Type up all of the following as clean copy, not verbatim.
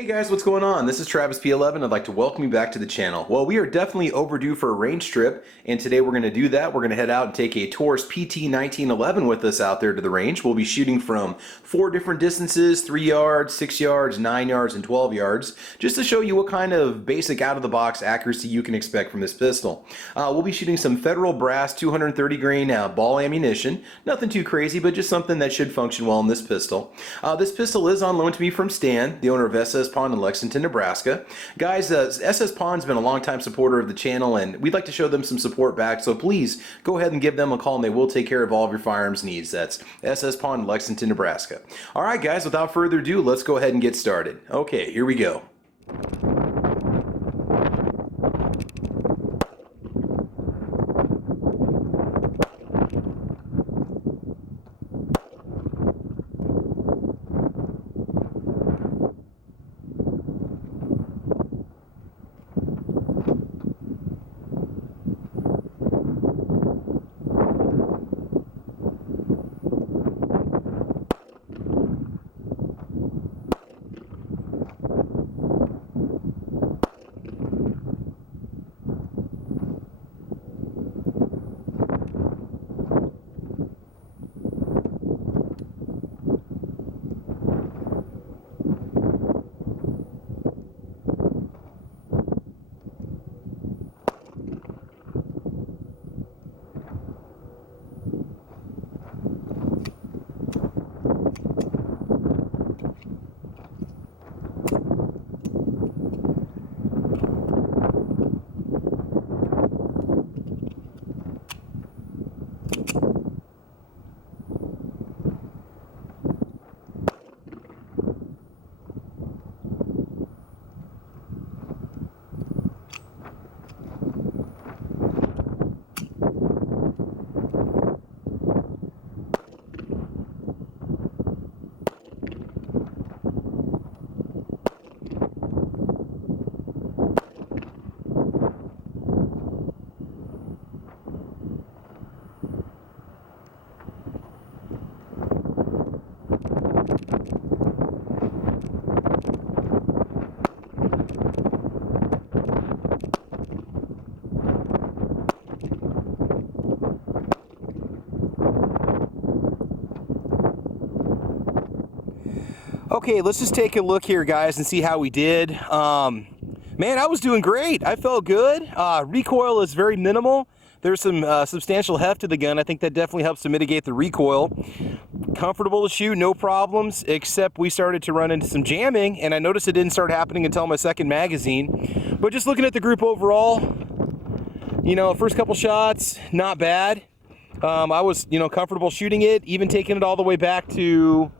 Hey guys, what's going on? This is Taurus PT1911. I'd like to welcome you back to the channel. Well, we are definitely overdue for a range trip, and today we're going to do that. We're going to head out and take a Taurus PT1911 with us out there to the range. We'll be shooting from 4 different distances, 3 yards, 6 yards, 9 yards, and 12 yards, just to show you what kind of basic out-of-the-box accuracy you can expect from this pistol. We'll be shooting some Federal Brass 230 grain ball ammunition. Nothing too crazy, but just something that should function well in this pistol. This pistol is on loan to me from Stan, the owner of SS Pawn in Lexington, Nebraska. Guys, SS Pawn's been a long-time supporter of the channel, and we'd like to show them some support back, so please go ahead and give them a call, and they will take care of all of your firearms needs. That's SS Pawn in Lexington, Nebraska. All right, guys, without further ado, let's go ahead and get started. Okay, here we go. Okay, let's just take a look here, guys, and see how we did. Man, I was doing great. I felt good. Recoil is very minimal. There's some substantial heft to the gun. I think that definitely helps to mitigate the recoil. Comfortable to shoot, no problems, except we started to run into some jamming, and I noticed it didn't start happening until my second magazine. But just looking at the group overall, you know, first couple shots, not bad. I was, comfortable shooting it, even taking it all the way back to,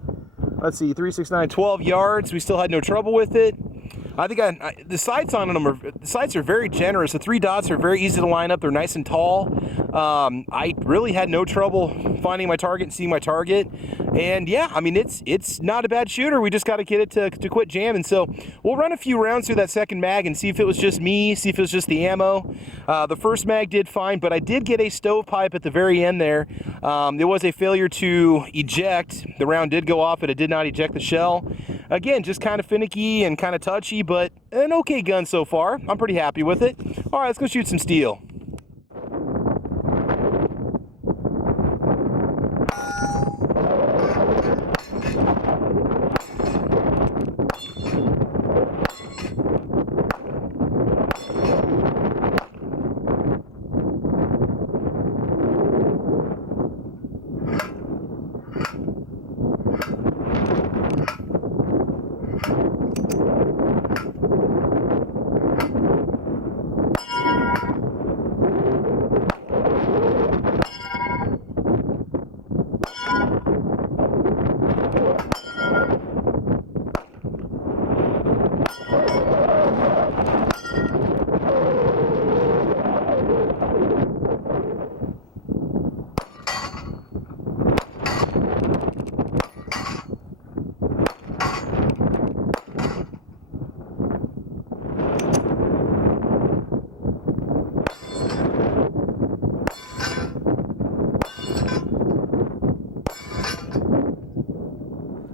let's see, 3, 6, 9, 12 yards. We still had no trouble with it. I think the sights on them the sights are very generous. The 3 dots are very easy to line up. They're nice and tall. I really had no trouble finding my target and seeing my target. And yeah, I mean, it's not a bad shooter. We just got to get it to quit jamming. So we'll run a few rounds through that second mag and see if it was just me, see if it was just the ammo. The first mag did fine, but I did get a stovepipe at the very end there. There was a failure to eject. The round did go off, but it did not eject the shell. Again, just kind of finicky and kind of touchy, but an okay gun so far. I'm pretty happy with it. All right, let's go shoot some steel.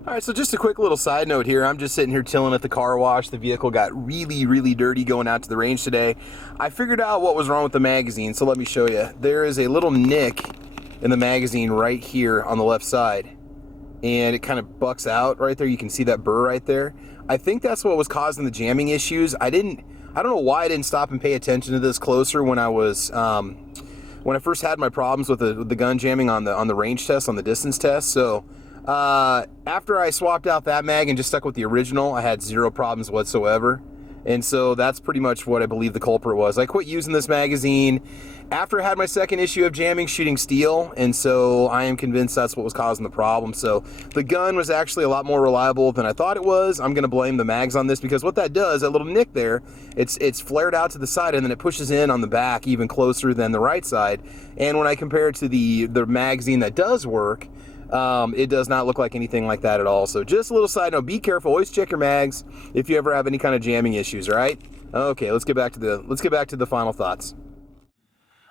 All right, so just a quick little side note here. I'm just sitting here chilling at the car wash. The vehicle got really dirty going out to the range today. I figured out what was wrong with the magazine, so let me show you. There is a little nick in the magazine right here on the left side, and it kind of bucks out right there. You can see that burr right there. I think that's what was causing the jamming issues. I don't know why I didn't stop and pay attention to this closer when I was when I first had my problems with the gun jamming on the range test, on the distance test. So after I swapped out that mag and just stuck with the original, I had zero problems whatsoever. And so that's pretty much what I believe the culprit was. I quit using this magazine after I had my second issue of jamming shooting steel, and so I am convinced that's what was causing the problem. So the gun was actually a lot more reliable than I thought it was. I'm gonna blame the mags on this, because what that does, that little nick there, it's flared out to the side and then it pushes in on the back even closer than the right side. And when I compare it to the magazine that does work, it does not look like anything like that at all. So just a little side note, be careful, always check your mags if you ever have any kind of jamming issues, all right? Okay, let's get back to the final thoughts.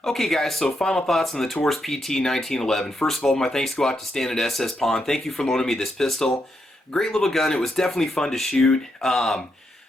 Okay guys, so final thoughts on the Taurus PT1911. First of all, my thanks go out to Stan at SS Pawn. Thank you for loaning me this pistol. Great little gun. It was definitely fun to shoot.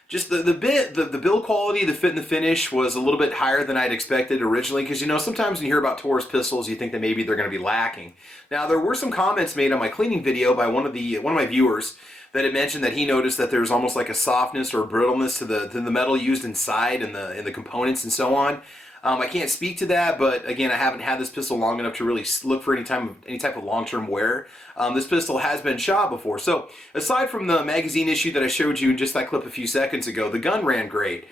Just the build quality, the fit and the finish was a little bit higher than I'd expected originally, because you know, sometimes when you hear about Taurus pistols, you think that maybe they're going to be lacking. Now, there were some comments made on my cleaning video by one of my viewers that had mentioned that he noticed that there's almost like a softness or brittleness to the metal used inside and the components and so on. I can't speak to that, but again, I haven't had this pistol long enough to really look for any type of long-term wear. This pistol has been shot before. So aside from the magazine issue that I showed you in just that clip a few seconds ago, the gun ran great.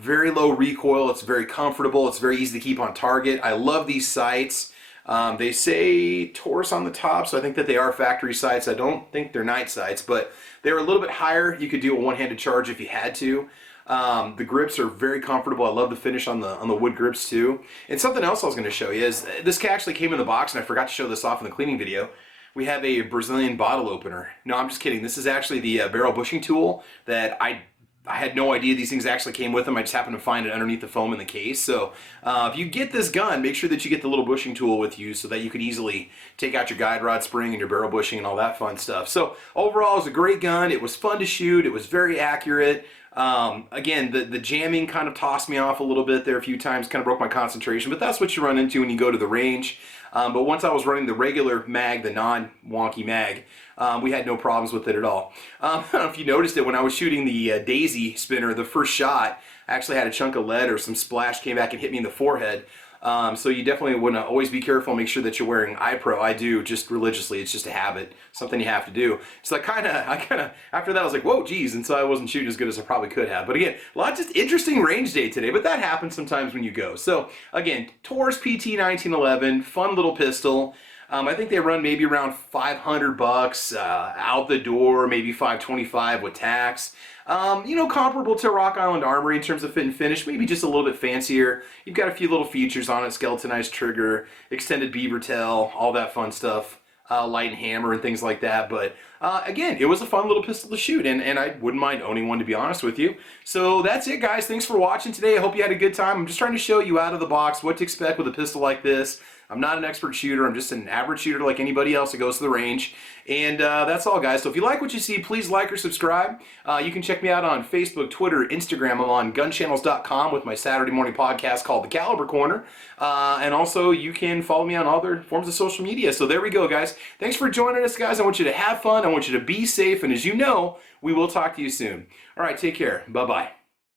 Very low recoil, it's very comfortable, it's very easy to keep on target. I love these sights. They say Taurus on the top, so I think that they are factory sights. I don't think they're night sights, but they're a little bit higher. You could do a one-handed charge if you had to. The grips are very comfortable. I love the finish on the wood grips too. And something else I was going to show you is this actually came in the box, and I forgot to show this off in the cleaning video. We have a Brazilian bottle opener. No, I'm just kidding. This is actually the barrel bushing tool that I had no idea these things actually came with them. I just happened to find it underneath the foam in the case. So if you get this gun, make sure that you get the little bushing tool with you so that you can easily take out your guide rod spring and your barrel bushing and all that fun stuff. So overall, it was a great gun. It was fun to shoot. It was very accurate. Again, the jamming kind of tossed me off a little bit there a few times, kind of broke my concentration, but that's what you run into when you go to the range. But once I was running the regular mag, the non-wonky mag, we had no problems with it at all. I don't know if you noticed it, when I was shooting the Daisy spinner, the first shot, I actually had a chunk of lead or some splash came back and hit me in the forehead. So you definitely want to always be careful and make sure that you're wearing eye pro. I do, just religiously. It's just a habit, something you have to do. So I kind of, after that I was like, whoa, geez, and so I wasn't shooting as good as I probably could have. But again, a lot of just interesting range day today, but that happens sometimes when you go. So again, Taurus PT1911, fun little pistol. I think they run maybe around $500 out the door, maybe $525 with tax. You know, comparable to Rock Island Armory in terms of fit and finish, maybe just a little bit fancier. You've got a few little features on it, skeletonized trigger, extended beaver tail, all that fun stuff, light and hammer and things like that. But again, it was a fun little pistol to shoot, and I wouldn't mind owning one, to be honest with you. So that's it, guys. Thanks for watching today. I hope you had a good time. I'm just trying to show you out of the box what to expect with a pistol like this. I'm not an expert shooter. I'm just an average shooter like anybody else that goes to the range. And that's all, guys. So if you like what you see, please like or subscribe. You can check me out on Facebook, Twitter, Instagram. I'm on gunchannels.com with my Saturday morning podcast called The Caliber Corner. And also, you can follow me on all other forms of social media. So there we go, guys. Thanks for joining us, guys. I want you to have fun. I want you to be safe. And as you know, we will talk to you soon. All right, take care. Bye-bye.